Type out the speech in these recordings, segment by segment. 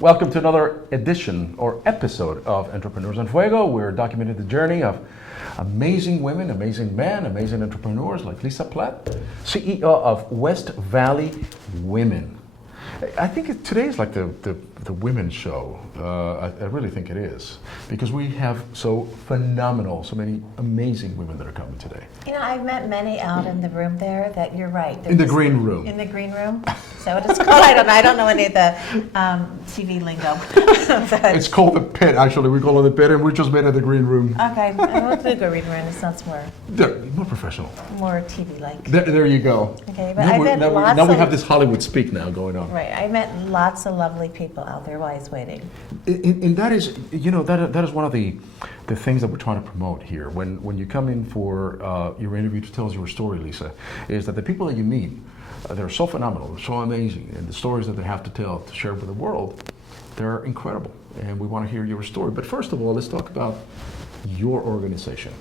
Welcome to another edition or episode of Entrepreneurs on Fuego. We're documenting the journey of amazing women, amazing men, amazing entrepreneurs like Lisa Platt, CEO of West Valley Women. I think today is like the women's show. I really think it is, because we have so many amazing women that are coming today. You know, I've met many out in the room there that you're right. In the green room. In the green room? Is that what it's called? I don't know any of the TV lingo. It's called the pit, actually. We call it the pit, and we just made it the green room. Okay, I will do green room. It sounds more professional. More TV-like. There you go. Okay, but now we have this Hollywood speak now going on. Right, I met lots of lovely people out there while I was waiting. And that is, that is one of the things that we're trying to promote here. When you come in for your interview to tell us your story, Lisa, is that the people that you meet, they're so phenomenal, they're so amazing, and the stories that they have to tell, to share with the world, they're incredible. And we want to hear your story. But first of all, let's talk about your organization.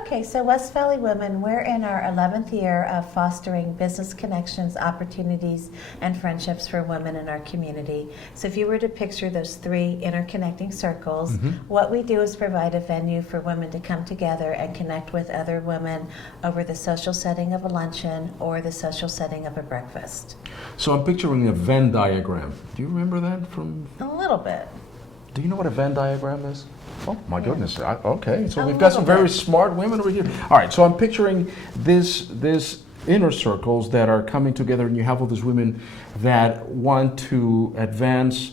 Okay, so West Valley Women, we're in our 11th year of fostering business connections, opportunities, and friendships for women in our community. So if you were to picture those three interconnecting circles, what we do is provide a venue for women to come together and connect with other women over the social setting of a luncheon or the social setting of a breakfast. So I'm picturing a Venn diagram. Do you remember that from? A little bit. Do you know what a Venn diagram is? Oh my goodness. Okay, so A we've got some very little bit. smart women over here. All right, so I'm picturing this inner circles that are coming together, and you have all these women that want to advance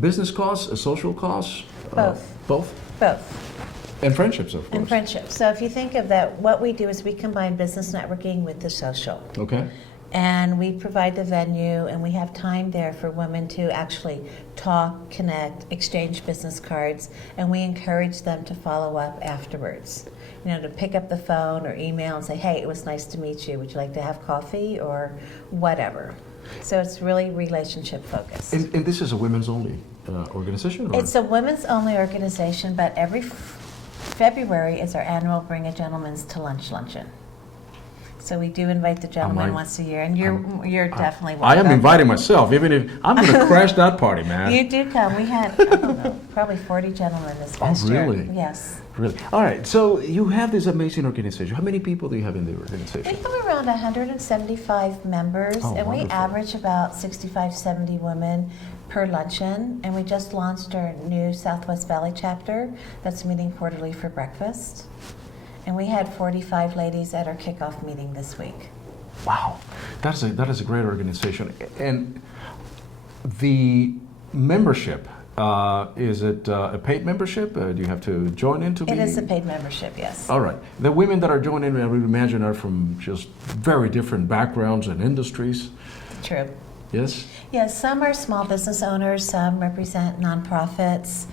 business cause, social cause? Both. Both? And friendships, of course. And friendships. So if you think of that, what we do is we combine business networking with the social. Okay. And we provide the venue, and we have time there for women to actually talk, connect, exchange business cards, and we encourage them to follow up afterwards. You know, to pick up the phone or email and say, hey, it was nice to meet you. Would you like to have coffee or whatever? So it's really relationship focused. And this is a women's only organization? Or? It's a women's only organization, but every February is our annual Bring a Gentleman's to Lunch luncheon. So we do invite the gentleman once a year, and you're definitely welcome. I am inviting myself, even if I'm going to crash that party, man. You do come. We had, I don't know, probably 40 gentlemen this past year. Oh, really? Yes. Really? All right, so you have this amazing organization. How many people do you have in the organization? We have around 175 members, and wonderful. we average about 65, 70 women per luncheon, and we just launched our new Southwest Valley chapter that's meeting quarterly for breakfast. And we had 45 ladies at our kickoff meeting this week. Wow, that is a great organization. And the membership, is it a paid membership? Do you have to join in to be? It is a paid membership, yes. All right. The women that are joining, I would imagine, are from just very different backgrounds and industries. True. Yes? Yes, some are small business owners, some represent nonprofits.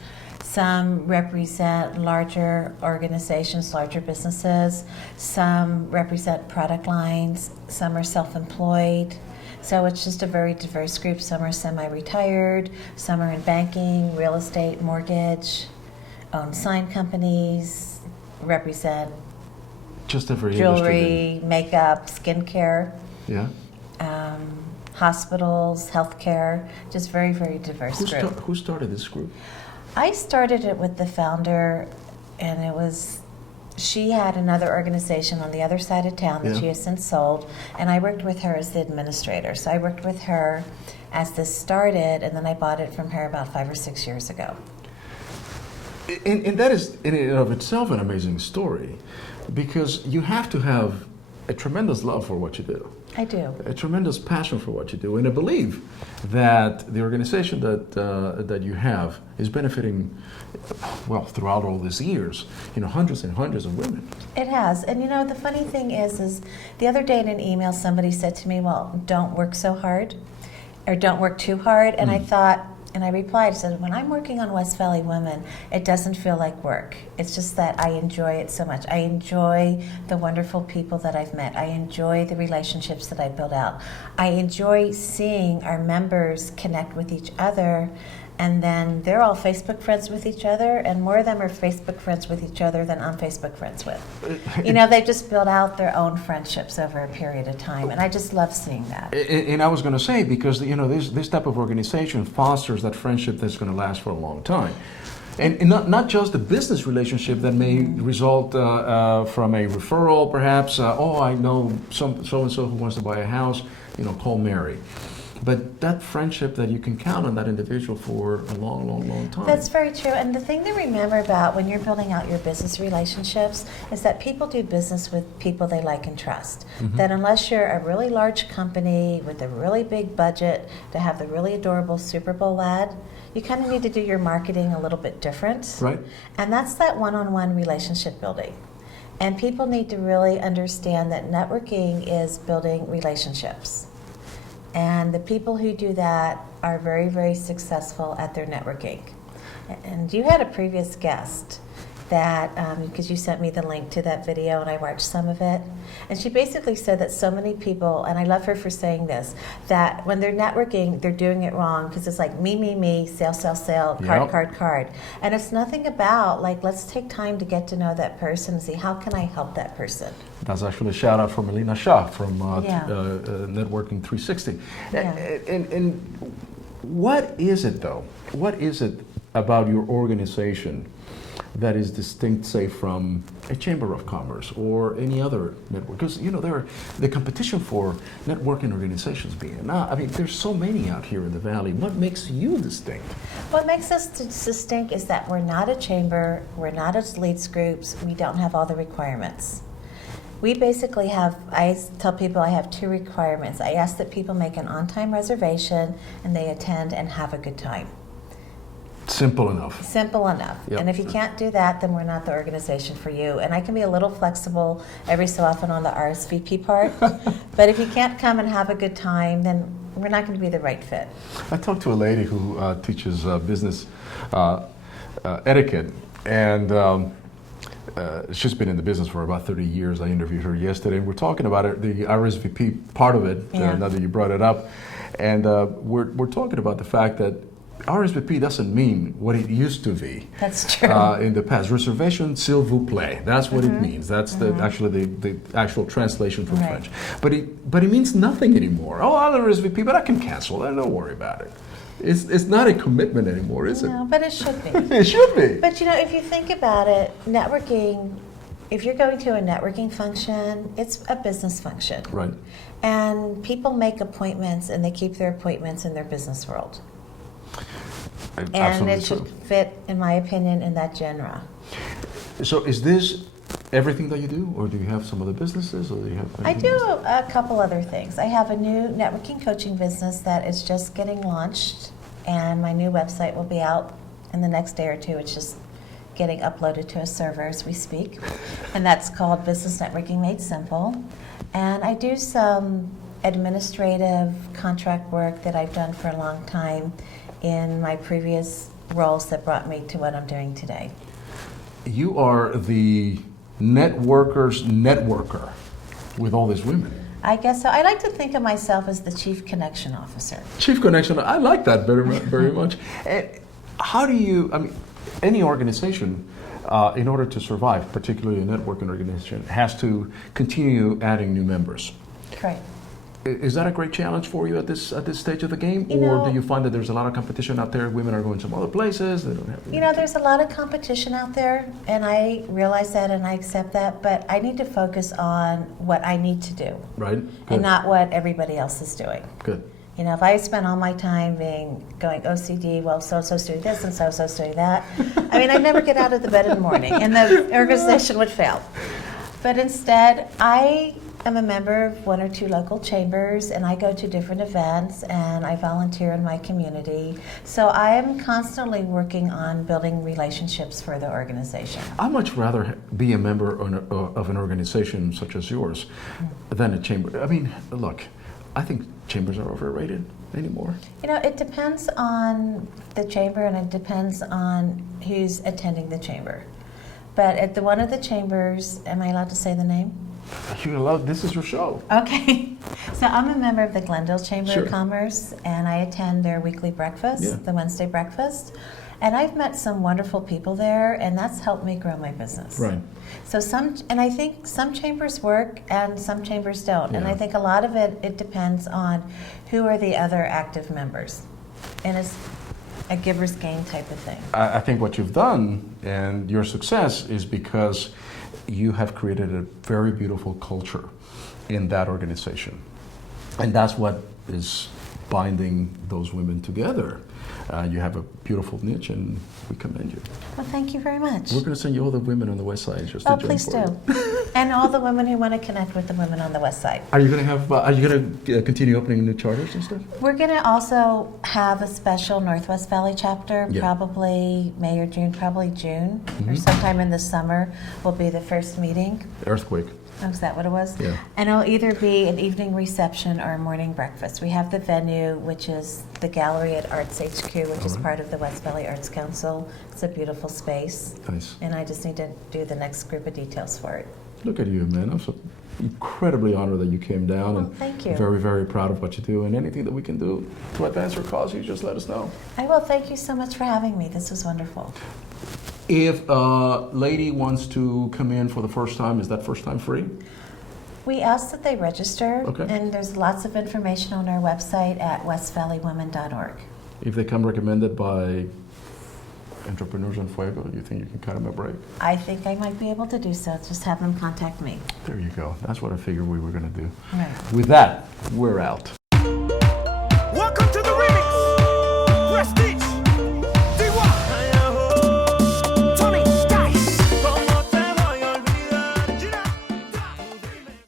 Some represent larger organizations, larger businesses. Some represent product lines. Some are self-employed. So it's just a very diverse group. Some are semi-retired. Some are in banking, real estate, mortgage, own sign companies, represent Just every jewelry, industry. makeup, skincare, Yeah. hospitals, healthcare. Just very, very diverse group. Who started this group? I started it with the founder, and she had another organization on the other side of town that she has since sold, and I worked with her as the administrator. So I worked with her as this started, and then I bought it from her about 5 or 6 years ago. And that is in and of itself an amazing story, because you have to have a tremendous love for what you do. I do. A tremendous passion for what you do, and I believe that the organization that you have is benefiting, well, throughout all these years, hundreds and hundreds of women. It has. And the funny thing is the other day in an email somebody said to me, well, don't work so hard, or don't work too hard, and I thought, and I replied, I said, when I'm working on West Valley Women, it doesn't feel like work. It's just that I enjoy it so much. I enjoy the wonderful people that I've met. I enjoy the relationships that I built out. I enjoy seeing our members connect with each other And then they're all Facebook friends with each other, and more of them are Facebook friends with each other than I'm Facebook friends with. They just build out their own friendships over a period of time, and I just love seeing that. And I was going to say, because this type of organization fosters that friendship that's going to last for a long time. And not just the business relationship that may result from a referral, perhaps. I know so-and-so who wants to buy a house, call Mary. But that friendship that you can count on that individual for a long, long, long time. That's very true. And the thing to remember about when you're building out your business relationships is that people do business with people they like and trust. Mm-hmm. That unless you're a really large company with a really big budget to have the really adorable Super Bowl ad, you kind of need to do your marketing a little bit different. Right. And that's that one-on-one relationship building. And people need to really understand that networking is building relationships. And the people who do that are very, very successful at their networking. And you had a previous guest that, because you sent me the link to that video and I watched some of it, and she basically said that so many people, and I love her for saying this, that when they're networking, they're doing it wrong because it's like me, sale, card. And it's nothing about, let's take time to get to know that person and see how can I help that person. That's actually a shout out from Melina Shah from Networking 360. Yeah. And what is it though? What is it about your organization that is distinct, say, from a chamber of commerce or any other network? Because the competition for networking organizations there's so many out here in the Valley. What makes you distinct? What makes us distinct is that we're not a chamber, we're not as leads groups, we don't have all the requirements. We basically I tell people I have 2 requirements. I ask that people make an on-time reservation and they attend and have a good time. Simple enough. Simple enough. Yep. And if you can't do that, then we're not the organization for you. And I can be a little flexible every so often on the RSVP part. But if you can't come and have a good time, then we're not going to be the right fit. I talked to a lady who teaches business etiquette, and she's been in the business for about 30 years. I interviewed her yesterday, and we're talking about it, the RSVP part of it, now that you brought it up. And we're talking about the fact that RSVP doesn't mean what it used to be. That's true. In the past, reservation s'il vous plaît. That's what it means. That's the actual translation from French. But it means nothing anymore. I'll RSVP, but I can cancel. Don't worry about it. It's not a commitment anymore, is it? No, but it should be. It should be. But if you think about it, networking, if you're going to a networking function, it's a business function. Right. And people make appointments and they keep their appointments in their business world. And it should fit, in my opinion, in that genre. So is this everything that you do, or do you have some other businesses, or do you have? I do a couple other things. I have a new networking coaching business that is just getting launched, and my new website will be out in the next day or 2. It's just getting uploaded to a server as we speak, and that's called Business Networking Made Simple. And I do some administrative contract work that I've done for a long time in my previous roles that brought me to what I'm doing today. You are the networker's networker with all these women. I guess so. I like to think of myself as the Chief Connection Officer. Chief Connection, I like that very much. And how do you, any organization, in order to survive, particularly a networking organization, has to continue adding new members. Right. Is that a great challenge for you at this stage of the game, or do you find that there's a lot of competition out there? Women are going some other places. They don't have. There's a lot of competition out there, and I realize that, and I accept that. But I need to focus on what I need to do, right, and not what everybody else is doing. Good. If I spend all my time going OCD, well, so-and-so's doing this and so-and-so's doing that, I'd never get out of the bed in the morning, and the organization would fail. But instead, I'm a member of 1 or 2 local chambers, and I go to different events, and I volunteer in my community. So I am constantly working on building relationships for the organization. I'd much rather be a member of an organization such as yours than a chamber. Look, I think chambers are overrated anymore. It depends on the chamber, and it depends on who's attending the chamber. But at one of the chambers, am I allowed to say the name? You love, this is your show. Okay. So I'm a member of the Glendale Chamber Sure. of Commerce, and I attend their weekly breakfast, Yeah. the Wednesday breakfast. And I've met some wonderful people there, and that's helped me grow my business. Right. So and I think some chambers work and some chambers don't. And Yeah. I think a lot of it depends on who are the other active members. And it's a giver's gain type of thing. I think what you've done and your success is because you have created a very beautiful culture in that organization. And that's what is binding those women together. You have a beautiful niche, and we commend you. Well, thank you very much. We're going to send you all the women on the West Side just to Oh, join please for do. you. And all the women who want to connect with the women on the West Side. Are you going to have? Are you going to continue opening new charters and stuff? We're going to also have a special Northwest Valley chapter, Yeah. probably May or June, probably June, or sometime in the summer will be the first meeting. Earthquake. Oh, is that what it was? Yeah. And it'll either be an evening reception or a morning breakfast. We have the venue, which is the gallery at Arts HQ, which is part of the West Valley Arts Council. It's a beautiful space. Nice. And I just need to do the next group of details for it. Look at you, man. I'm so incredibly honored that you came down. Well, and thank you. Very, very proud of what you do. And anything that we can do to advance your cause, you just let us know. I will. Thank you so much for having me. This was wonderful. If a lady wants to come in for the first time, is that first time free? We ask that they register, Okay. and there's lots of information on our website at westvalleywomen.org. If they come recommended by entrepreneurs on Fuego, do you think you can cut them a break? I think I might be able to do so. Just have them contact me. There you go. That's what I figured we were going to do. Right. With that, we're out.